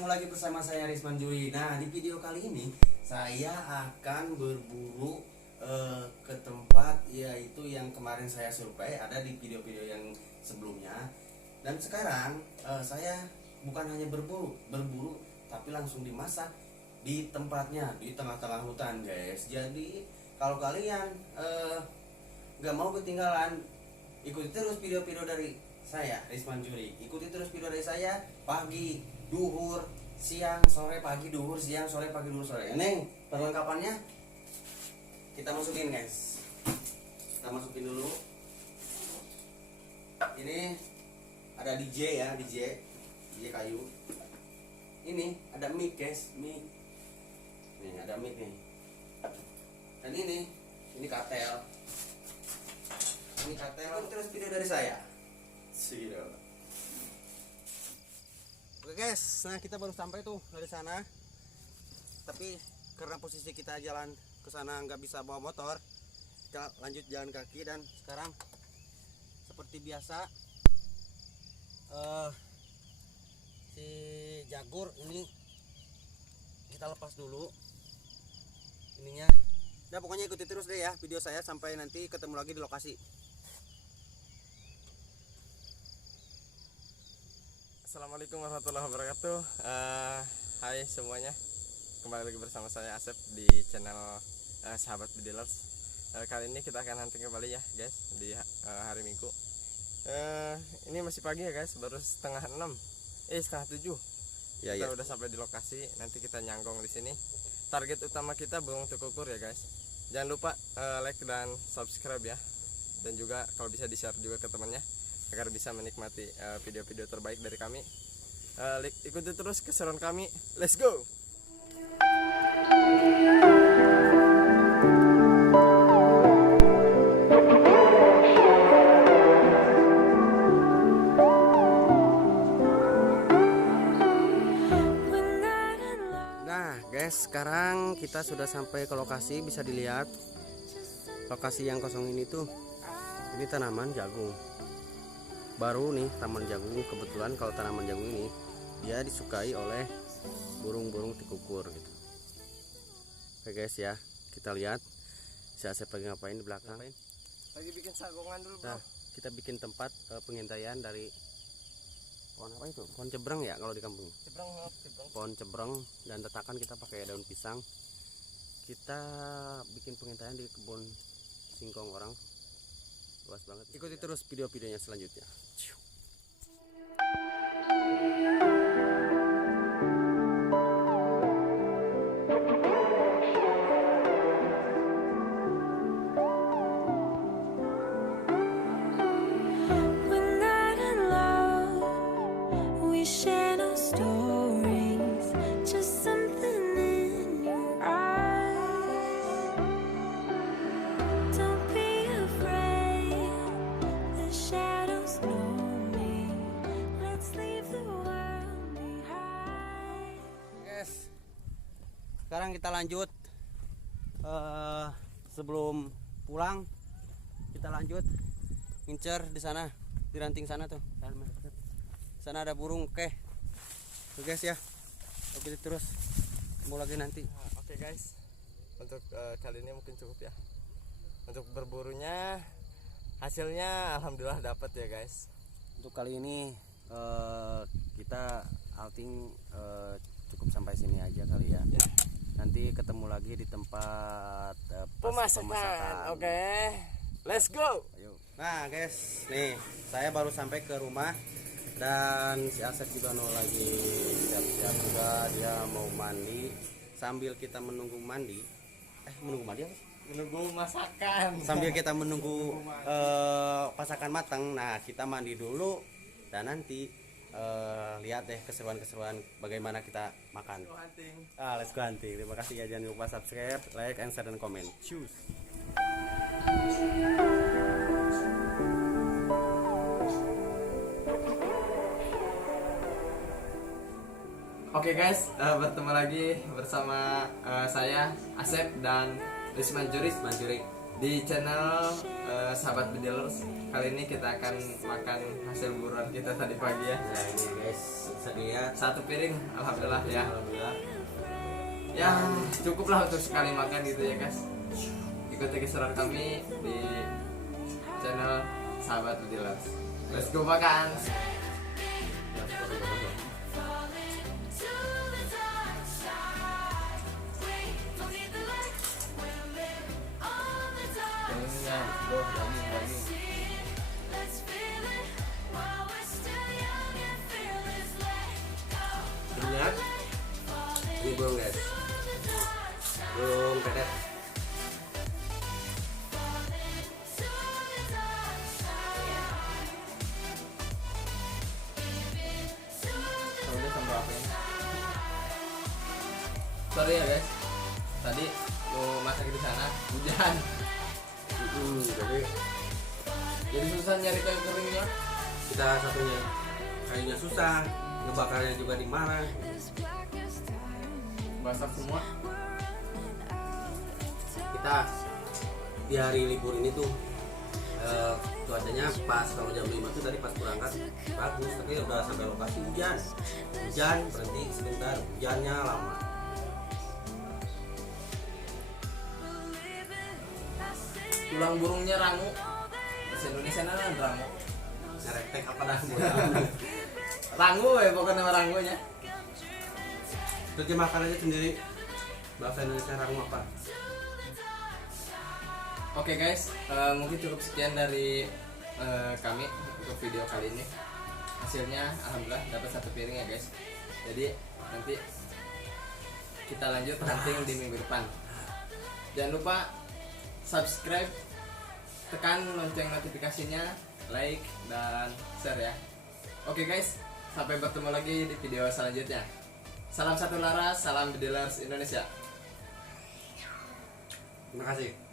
ketemu lagi bersama saya Risman Juri. Nah, di video kali ini saya akan berburu ke tempat yaitu yang kemarin saya survei, ada di video-video yang sebelumnya. Dan sekarang saya bukan hanya berburu tapi langsung dimasak di tempatnya, di tengah-tengah hutan, guys. Jadi kalau kalian nggak mau ketinggalan, ikuti terus video-video dari saya Risman Juri. Ikuti terus video dari saya pagi, duhur, siang, sore, pagi, duhur, siang, sore, pagi, duhur, sore. Ini perlengkapannya kita masukin, guys. Kita masukin dulu. Ini ada DJ ya, DJ kayu. Ini ada mic, guys, mic. Nih ada mic nih. Dan ini katel. Ini katel. Terus video dari saya. Oke guys, nah kita baru sampai tuh dari sana. Tapi karena posisi kita jalan ke sana nggak bisa bawa motor, kita lanjut jalan kaki. Dan sekarang seperti biasa si jagur ini kita lepas dulu ininya. Nah pokoknya ikuti terus deh ya video saya sampai nanti ketemu lagi di lokasi. Assalamualaikum warahmatullahi wabarakatuh. Hai semuanya, kembali lagi bersama saya Asep di channel Sahabat Bidilers. Kali ini kita akan hunting kembali ya guys, di hari Minggu. Ini masih pagi ya guys, baru setengah 7 Ya, kita ya. udah sampai di lokasi. Nanti kita nyanggong di sini. Target utama kita burung tukukur ya guys. Jangan lupa like dan subscribe ya, dan juga kalau bisa di share juga ke temannya agar bisa menikmati video-video terbaik dari kami. Ikuti terus keseruan kami. Let's go. Nah guys, sekarang kita sudah sampai ke lokasi. Bisa dilihat lokasi yang kosong ini tuh, ini tanaman jagung baru nih, tanaman jagung. Kebetulan kalau tanaman jagung ini dia disukai oleh burung-burung tikukur gitu. Oke guys ya, kita lihat si Asep lagi ngapain di belakang. Lagi bikin sagongan dulu bro. Nah, kita bikin tempat pengintaian dari pohon apa itu? Pohon cebrang ya kalau di kampung. Cebrang. Pohon cebrang, dan letakan kita pakai daun pisang. Kita bikin pengintaian di kebun singkong orang, luas banget. Ikuti terus video-videonya selanjutnya. Sekarang kita lanjut, sebelum pulang kita lanjut ngincer di sana, di ranting sana tuh. Sana ada burung. Oke guys ya, oke terus mau lagi nanti. Oke guys, untuk kali ini mungkin cukup ya. Untuk berburunya hasilnya alhamdulillah dapat ya guys. Untuk kali ini kita outing cukup sampai sini aja kali ya. Nanti ketemu lagi di tempat pemasakan. Oke, let's go. Ayo. Nah guys, nih saya baru sampai ke rumah dan si Asep juga lagi siap-siap juga, dia mau mandi. Sambil kita menunggu mandi, menunggu mandi apa? Menunggu masakan. Sambil kita menunggu masakan matang, nah kita mandi dulu dan nanti lihat deh keseruan-keseruan bagaimana kita makan. Let's go hunting. Terima kasih ya, jangan lupa subscribe, like, and share, dan komen. Choose. Oke guys, bertemu lagi bersama saya Asep dan Risman Juri Di channel Sahabat Bedilers. Kali ini kita akan makan hasil buruan kita tadi pagi ya. Nah ini guys, bisa dilihat Satu piring, alhamdulillah ya. alhamdulillah. Ya cukuplah untuk sekali makan gitu ya guys. Ikuti keseruan kami di channel Sahabat Bedilers. Let's go makan. Lihat, ini belum guys, belum pedet. Udah sambal apa ini? Sorry ya guys, tadi mau masak di sana hujan, jadi susah nyari kayu keringnya. Kita satunya kayunya susah, ngebakarnya juga di mana. Basah semua. Kita di hari libur ini tuh cuacanya pas, kalau jam 5 tuh tadi pas berangkat bagus, tapi udah sampai lokasi hujan berhenti sebentar, hujannya lama. Tulang burungnya rangu. Bahasa Indonesia kan rangu. Ngerektek apa dah? Rangu ya pokoknya rangunya. Terjemahkan aja sendiri bahasa Indonesia rangu apa. Oke guys, mungkin cukup sekian dari kami untuk video kali ini. Hasilnya alhamdulillah dapat satu piring ya guys. Jadi nanti kita lanjut hunting di minggu depan. Jangan lupa subscribe, tekan lonceng notifikasinya, like dan share ya. Oke guys, sampai bertemu lagi di video selanjutnya. Salam satu laras, salam Bedilers Indonesia. Terima kasih.